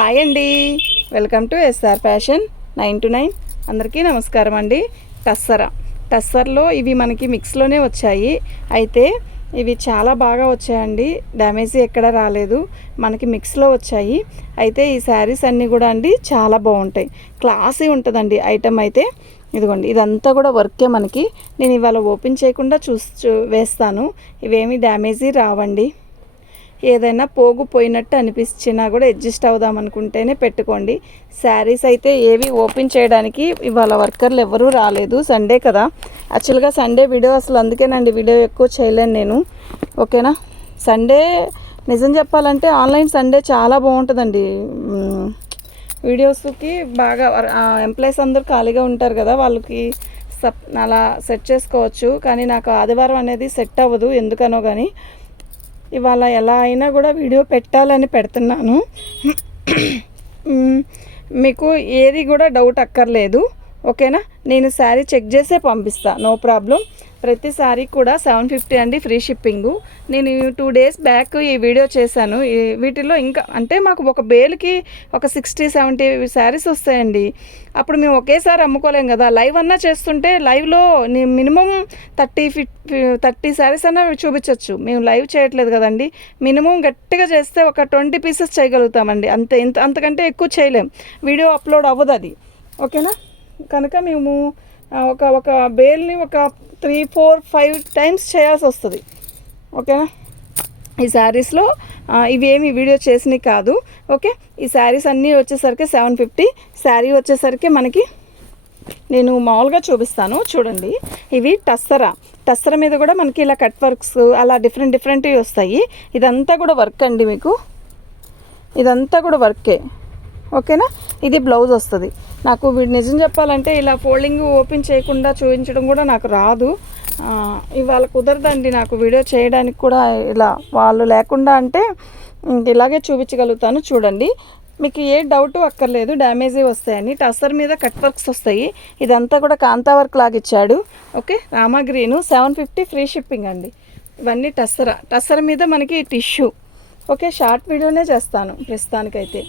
Hi అండి. Welcome to SR fashion nine to nine. అందరికీ నమస్కారం అండి. టస్సర. టస్సర్లో ఇవి మనకి మిక్స్లోనే వచ్చాయి. అయితే ఇవి చాలా బాగా వచ్చాయండి. డ్యామేజ్ ఎక్కడ రాలేదు. మనకి మిక్స్లో వచ్చాయి. అయితే ఈ శారీస్ అన్నీ కూడా అండి చాలా బాగుంటాయి. క్లాసీ ఉంటుందండి ఐటమ్ అయితే. ఇదిగోండి ఇదంతా కూడా వర్కే మనకి. నేను ఇవాళ ఓపెన్ చేయకుండా చూసి చూ- వేస్తాను. ఇవేమి డ్యామేజీ రావండి. ఏదైనా పోగు పోయినట్టు అనిపించినా కూడా అడ్జస్ట్ అవుదాం అనుకుంటేనే పెట్టుకోండి. శారీస్ అయితే ఏవి ఓపెన్ చేయడానికి ఇవాళ వర్కర్లు ఎవరూ రాలేదు. సండే కదా. యాక్చువల్గా సండే వీడియో అసలు అందుకేనండి వీడియో ఎక్కువ చేయలేను నేను. ఓకేనా? సండే నిజం చెప్పాలంటే ఆన్లైన్ సండే చాలా బాగుంటుందండి. వీడియోస్కి బాగా ఎంప్లాయీస్ అందరూ ఖాళీగా ఉంటారు కదా. వాళ్ళకి సప్ అలా సెట్ చేసుకోవచ్చు. కానీ నాకు ఆదివారం అనేది సెట్ అవ్వదు. ఎందుకనో కానీ ఇవాళ ఎలా అయినా కూడా వీడియో పెట్టాలని పెడుతున్నాను. మీకు ఏది కూడా డౌట్ అక్కర్లేదు. ఓకేనా నేను శారీ చెక్ చేసే పంపిస్తాను నో ప్రాబ్లం ప్రతి కూడా సెవెన్ ఫిఫ్టీ అండి ఫ్రీ షిప్పింగ్ నేను టూ డేస్ బ్యాక్ ఈ వీడియో చేశాను. ఈ- వీటిలో ఇంకా అంటే మాకు ఒక బేల్కి ఒక సిక్స్టీ సెవెంటీ శారీస్ వస్తాయండి. అప్పుడు మేము ఒకేసారి అమ్ముకోలేం కదా. లైవ్ అన్నా చేస్తుంటే లైవ్లో minimum thirty fif thirty saris అన్నా చూపించవచ్చు మేము లైవ్ చేయట్లేదు కదండి. మినిమం గట్టిగా చేస్తే ఒక ట్వంటీ పీసెస్ చేయగలుగుతామండి. అంతే ఇంత అంతకంటే ఎక్కువ చేయలేం. వీడియో అప్లోడ్ అవ్వదు అది. ఓకేనా? కనుక మేము ఒక ఒక బేల్ని ఒక త్రీ ఫోర్ ఫైవ్ టైమ్స్ చేయాల్సి వస్తుంది. ఓకేనా? ఈ శారీస్లో ఇవేమి వీడియో చేసినవి కాదు. ఓకే? ఈ శారీస్ అన్నీ వచ్చేసరికి సెవెన్ ఫిఫ్టీ. శారీ వచ్చేసరికి మనకి నేను మామూలుగా చూపిస్తాను. చూడండి. ఇవి టస్సరా. టస్సర మీద కూడా మనకి ఇలా కట్ వర్క్స్ అలా డిఫరెంట్ డిఫరెంట్వి వస్తాయి. ఇదంతా కూడా వర్క్ అండి మీకు. ఇదంతా కూడా వర్కే. ఓకేనా? ఇది బ్లౌజ్ వస్తుంది. నాకు వీడు నిజం చెప్పాలంటే ఇలా ఫోల్డింగ్ ఓపెన్ చేయకుండా చూపించడం కూడా నాకు రాదు. ఇవాళ కుదరదండి నాకు వీడియో చేయడానికి కూడా ఇలా వాళ్ళు లేకుండా అంటే ఇలాగే చూపించగలుగుతాను చూడండి. మీకు ఏ డౌట్ అక్కర్లేదు డ్యామేజే వస్తాయని. టస్సర్ మీద కట్ వర్క్స్ వస్తాయి. ఇదంతా కూడా కాంతా వర్క్ లాగిచ్చాడు ఓకే రామాగ్రీను సెవెన్ ఫిఫ్టీ ఫ్రీ షిప్పింగ్ అండి. ఇవన్నీ టస్సర. టస్సర్ మీద మనకి టిష్యూ. ఓకే షార్ట్ వీడియోనే చేస్తాను ప్రస్తుతానికైతే.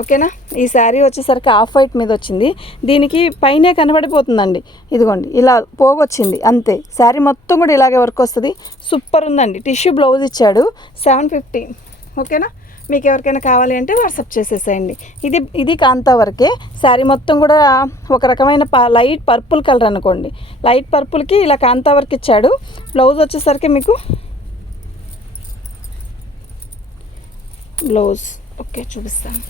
ఓకేనా? ఈ శారీ వచ్చేసరికి ఆఫ్ వైట్ మీద వచ్చింది. దీనికి పైనే కనబడిపోతుందండి. ఇదిగోండి ఇలా పోగొచ్చింది. అంతే. శారీ మొత్తం కూడా ఇలాగే వర్క్ వస్తుంది. సూపర్ ఉందండి. టిష్యూ బ్లౌజ్ ఇచ్చాడు. Seven fifty. ఓకేనా? మీకు ఎవరికైనా కావాలి అంటే వాట్సాప్ చేసేసేయండి. ఇది ఇది కాంతా వర్కే. శారీ మొత్తం కూడా ఒక రకమైన ప లైట్ పర్పుల్ కలర్ అనుకోండి. లైట్ పర్పుల్కి ఇలా కాంతా వర్క్ ఇచ్చాడు. బ్లౌజ్ వచ్చేసరికి మీకు బ్లౌజ్. ఓకే చూపిస్తాను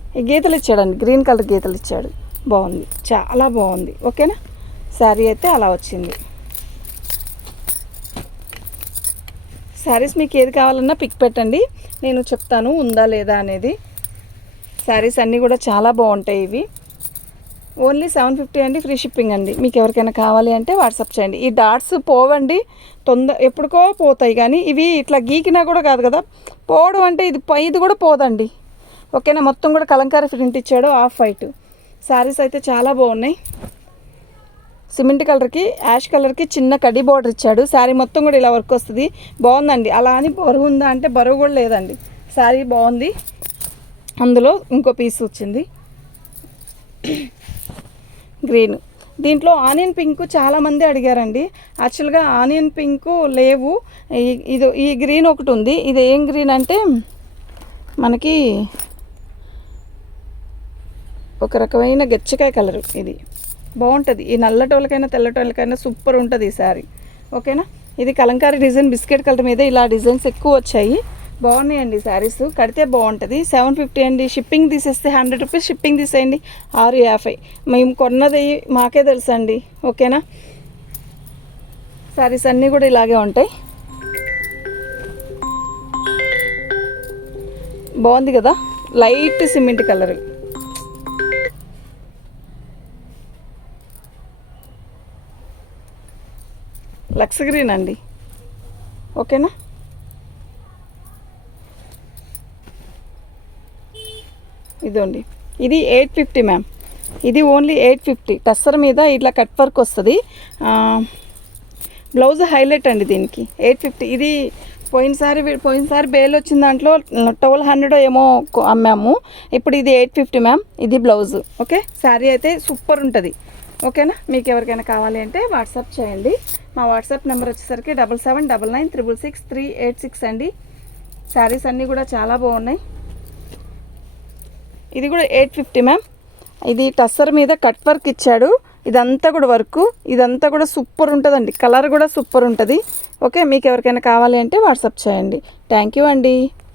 ఈ గీతలు ఇచ్చాడండి. గ్రీన్ కలర్ గీతలు ఇచ్చాడు. బాగుంది. చాలా బాగుంది. ఓకేనా? శారీ అయితే అలా వచ్చింది. శారీస్ మీకు ఏది కావాలన్నా పిక్ పెట్టండి. నేను చెప్తాను ఉందా లేదా అనేది. శారీస్ అన్నీ కూడా చాలా బాగుంటాయి ఇవి. ఓన్లీ సెవెన్ ఫిఫ్టీ అండి ఫ్రీ షిప్పింగ్ అండి. మీకు ఎవరికైనా కావాలి అంటే వాట్సాప్ చేయండి. ఈ డాట్స్ పోవండి. తొందర ఎప్పటికో పోతాయి కానీ ఇవి ఇట్లా గీకినా కూడా కాదు కదా. పోవడం అంటే ఇది పై ఇది కూడా పోదండి. ఓకేనా? మొత్తం కూడా కలంకారీ ప్రింట్ ఇచ్చాడు ఆఫ్ వైట్ శారీస్ అయితే చాలా బాగున్నాయి. సిమెంట్ కలర్కి యాష్ కలర్కి చిన్న కడి బార్డర్ ఇచ్చాడు. శారీ మొత్తం కూడా ఇలా వర్క్ వస్తుంది. బాగుందండి. అలా అని బరువు ఉందా అంటే బరువు కూడా లేదండి. శారీ బాగుంది. అందులో ఇంకో పీస్ వచ్చింది. గ్రీన్ దీంట్లో ఆనియన్ పింక్ చాలామంది అడిగారండి. యాక్చువల్గా ఆనియన్ పింక్ లేవు. ఈ- ఇది ఈ గ్రీన్ ఒకటి ఉంది. ఇది ఏం గ్రీన్ అంటే మనకి ఒక రకమైన గచ్చకాయ కలర్ ఇది. బాగుంటుంది. ఈ నల్లటోళ్ళకైనా తెల్లటోళ్ళకైనా సూపర్ ఉంటుంది ఈ శారీ ఓకేనా? ఇది కలంకారీ డిజైన్ బిస్కెట్ కలర్ మీద ఇలా డిజైన్స్ ఎక్కువ వచ్చాయి. బాగున్నాయండి శారీస్ కడితే బాగుంటుంది. సెవెన్ ఫిఫ్టీ అండి. షిప్పింగ్ తీసేస్తే హండ్రెడ్ రూపీస్ షిప్పింగ్ తీసేయండి. ఆరు యాభై. మేము కొన్నది మాకే తెలుసు అండి ఓకేనా? శారీస్ అన్నీ కూడా ఇలాగే ఉంటాయి. బాగుంది కదా? Light cement colour. Lux green అండి. ఓకేనా? ఇదండి ఇది ఎయిట్ ఫిఫ్టీ మ్యామ్. ఇది ఓన్లీ ఎయిట్ ఫిఫ్టీ. టస్సర్ మీద ఇట్లా కట్ వర్క్ వస్తుంది. బ్లౌజ్ హైలైట్ అండి దీనికి. Eight fifty. ఇది పోయినసారి పోయినసారి బేల్ వచ్చిన దాంట్లో ట్వెల్వ్ హండ్రెడ్ ఏమో అమ్మాము. ఇప్పుడు ఇది ఎయిట్ ఫిఫ్టీ మ్యామ్. ఇది బ్లౌజ్. ఓకే? శారీ అయితే సూపర్ ఉంటుంది. ఓకేనా? మీకు ఎవరికైనా కావాలి అంటే వాట్సాప్ చేయండి. మా వాట్సాప్ నెంబర్ వచ్చేసరికి double seven double nine triple six three eight six అండి. శారీస్ అన్నీ కూడా చాలా బాగున్నాయి. ఇది కూడా ఎయిట్ ఫిఫ్టీ మ్యామ్. ఇది టస్సర్ మీద కట్ వర్క్ ఇచ్చాడు. ఇదంతా కూడా వర్క్. ఇదంతా కూడా సూపర్ ఉంటుందండి. కలర్ కూడా సూపర్ ఉంటుంది. ఓకే మీకు ఎవరికైనా కావాలి అంటే వాట్సాప్ చేయండి. థ్యాంక్ యూ అండి.